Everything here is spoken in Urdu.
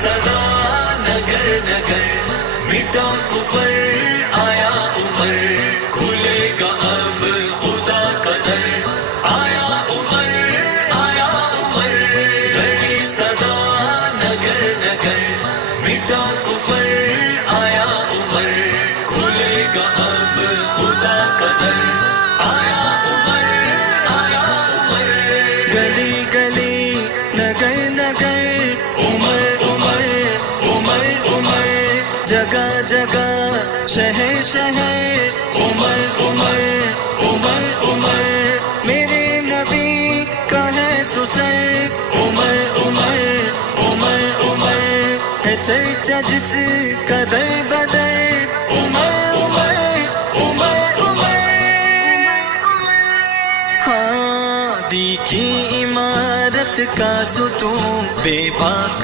صدا نگر نگر مٹا کفر آیا عمر کھلے گا اب خدا کا در آیا عمر لگی صدا نگر نگر مٹا کفر آیا عمر کھلے گا اب خدا کا در آیا عمر گلی گلی نگر نگر عمر عمر عمر عمر جگہ جگہ شہر شہر عمر عمر عمر عمر میرے نبی کا ہے سسر عمر عمر عمر عمر ہے چرچا جس کا در بدر عمر عمر عمر عمر ہاں دی کی عمارت کا ستون بے باک